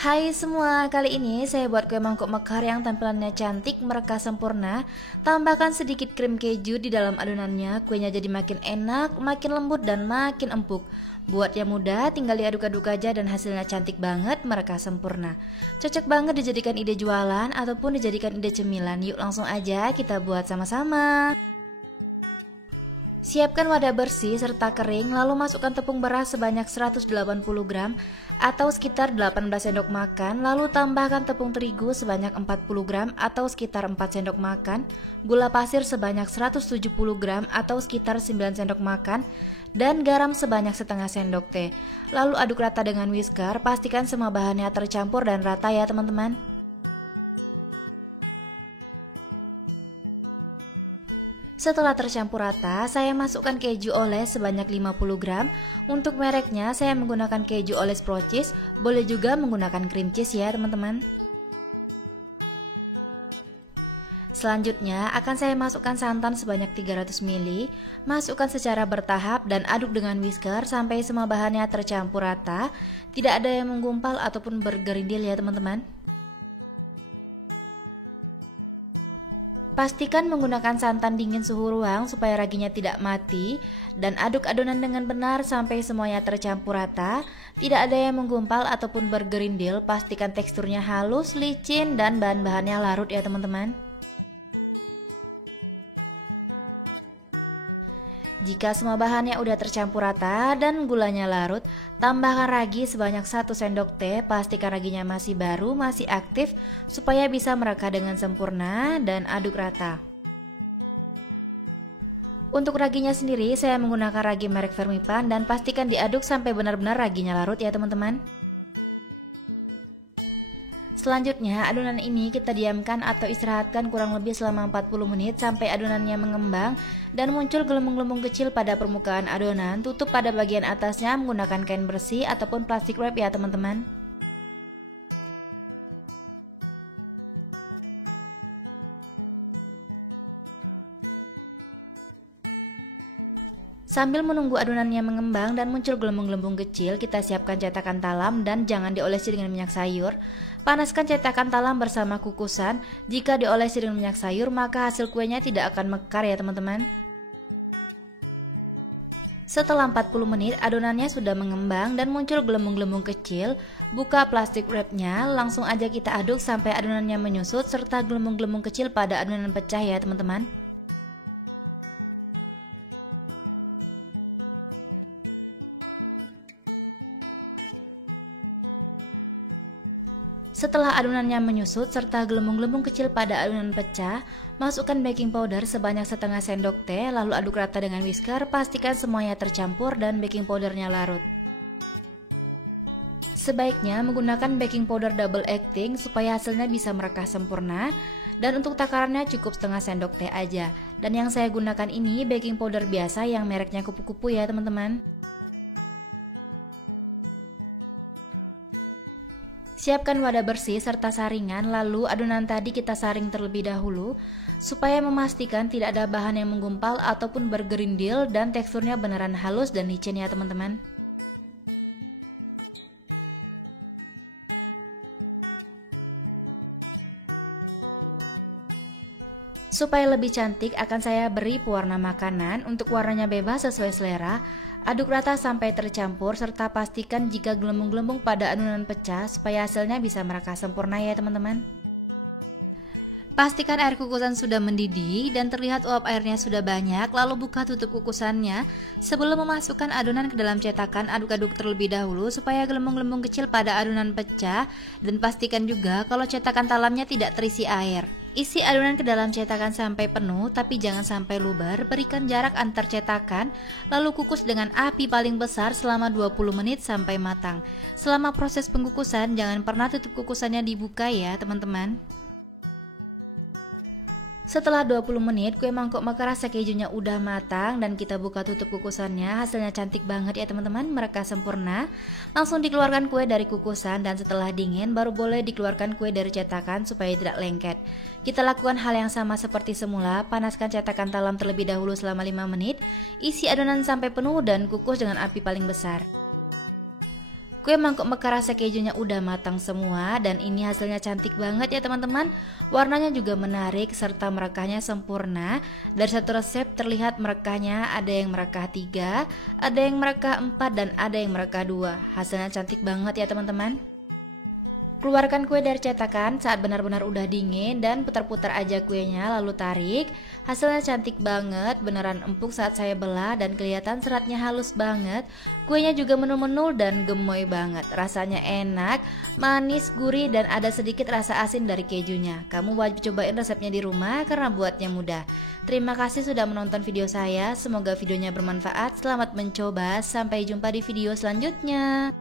Hai semua, kali ini saya buat kue mangkuk mekar yang tampilannya cantik, mereka sempurna. Tambahkan sedikit krim keju di dalam adonannya, kuenya jadi makin enak, makin lembut dan makin empuk. Buat yang mudah, tinggal diaduk-aduk aja dan hasilnya cantik banget, mereka sempurna. Cocok banget dijadikan ide jualan ataupun dijadikan ide cemilan. Yuk langsung aja kita buat sama-sama. Siapkan wadah bersih serta kering, lalu masukkan tepung beras sebanyak 180 gram atau sekitar 18 sendok makan, lalu tambahkan tepung terigu sebanyak 40 gram atau sekitar 4 sendok makan, gula pasir sebanyak 170 gram atau sekitar 9 sendok makan, dan garam sebanyak setengah sendok teh. Lalu aduk rata dengan whisker, pastikan semua bahannya tercampur dan rata ya teman-teman. Setelah tercampur rata, saya masukkan keju oles sebanyak 50 gram. Untuk mereknya saya menggunakan keju oles pro cheese, boleh juga menggunakan cream cheese ya teman-teman. Selanjutnya akan saya masukkan santan sebanyak 300 ml. Masukkan secara bertahap dan aduk dengan whisker sampai semua bahannya tercampur rata. Tidak ada yang menggumpal ataupun bergerindil ya teman-teman. Pastikan menggunakan santan dingin suhu ruang supaya raginya tidak mati dan aduk adonan dengan benar sampai semuanya tercampur rata. Tidak ada yang menggumpal ataupun bergerindil, pastikan teksturnya halus, licin dan bahan-bahannya larut ya teman-teman. Jika semua bahannya udah tercampur rata dan gulanya larut, tambahkan ragi sebanyak 1 sendok teh, pastikan raginya masih baru, masih aktif supaya bisa mereka dengan sempurna dan aduk rata. Untuk raginya sendiri saya menggunakan ragi merek Fermipan dan pastikan diaduk sampai benar-benar raginya larut ya teman-teman. Selanjutnya adonan ini kita diamkan atau istirahatkan kurang lebih selama 40 menit sampai adonannya mengembang dan muncul gelembung-gelembung kecil pada permukaan adonan. Tutup pada bagian atasnya menggunakan kain bersih ataupun plastik wrap ya teman-teman. Sambil menunggu adonannya mengembang dan muncul gelembung-gelembung kecil, kita siapkan cetakan talam dan jangan diolesi dengan minyak sayur. Panaskan cetakan talam bersama kukusan. Jika diolesi dengan minyak sayur, maka hasil kuenya tidak akan mekar ya teman-teman. Setelah 40 menit, adonannya sudah mengembang dan muncul gelembung-gelembung kecil. Buka plastik wrapnya, langsung aja kita aduk sampai adonannya menyusut serta gelembung-gelembung kecil pada adonan pecah ya teman-teman. Setelah adonannya menyusut serta gelembung-gelembung kecil pada adonan pecah, masukkan baking powder sebanyak setengah sendok teh, lalu aduk rata dengan whisker, pastikan semuanya tercampur dan baking powdernya larut. Sebaiknya menggunakan baking powder double acting supaya hasilnya bisa merekah sempurna, dan untuk takarannya cukup setengah sendok teh aja. Dan yang saya gunakan ini baking powder biasa yang mereknya kupu-kupu ya teman-teman. Siapkan wadah bersih serta saringan, lalu adonan tadi kita saring terlebih dahulu supaya memastikan tidak ada bahan yang menggumpal ataupun bergerindil dan teksturnya beneran halus dan licin ya teman-teman. Supaya lebih cantik akan saya beri pewarna makanan, untuk warnanya bebas sesuai selera. Aduk rata sampai tercampur serta pastikan jika gelembung-gelembung pada adonan pecah supaya hasilnya bisa mereka sempurna ya teman-teman. Pastikan air kukusan sudah mendidih dan terlihat uap airnya sudah banyak, lalu buka tutup kukusannya. Sebelum memasukkan adonan ke dalam cetakan, aduk-aduk terlebih dahulu supaya gelembung-gelembung kecil pada adonan pecah dan pastikan juga kalau cetakan talamnya tidak terisi air. Isi adonan ke dalam cetakan sampai penuh tapi jangan sampai luber, berikan jarak antar cetakan, lalu kukus dengan api paling besar selama 20 menit sampai matang. Selama proses pengukusan jangan pernah tutup kukusannya dibuka ya teman-teman. Setelah 20 menit kue mangkok mekar rasa kejunya udah matang dan kita buka tutup kukusannya, hasilnya cantik banget ya teman-teman, mereka sempurna. Langsung dikeluarkan kue dari kukusan dan setelah dingin baru boleh dikeluarkan kue dari cetakan supaya tidak lengket. Kita lakukan hal yang sama seperti semula, panaskan cetakan talam terlebih dahulu selama 5 menit, isi adonan sampai penuh dan kukus dengan api paling besar. Kue mangkok mekar rasa kejunya udah matang semua dan ini hasilnya cantik banget ya teman-teman. Warnanya juga menarik serta merekahnya sempurna. Dari satu resep terlihat merekahnya ada yang merekah 3, ada yang merekah 4 dan ada yang merekah 2. Hasilnya cantik banget ya teman-teman. Keluarkan kue dari cetakan saat benar-benar udah dingin dan putar-putar aja kuenya lalu tarik. Hasilnya cantik banget, beneran empuk saat saya belah dan kelihatan seratnya halus banget. Kuenya juga menul-menul dan gemoy banget. Rasanya enak, manis, gurih dan ada sedikit rasa asin dari kejunya. Kamu wajib cobain resepnya di rumah karena buatnya mudah. Terima kasih sudah menonton video saya. Semoga videonya bermanfaat. Selamat mencoba. Sampai jumpa di video selanjutnya.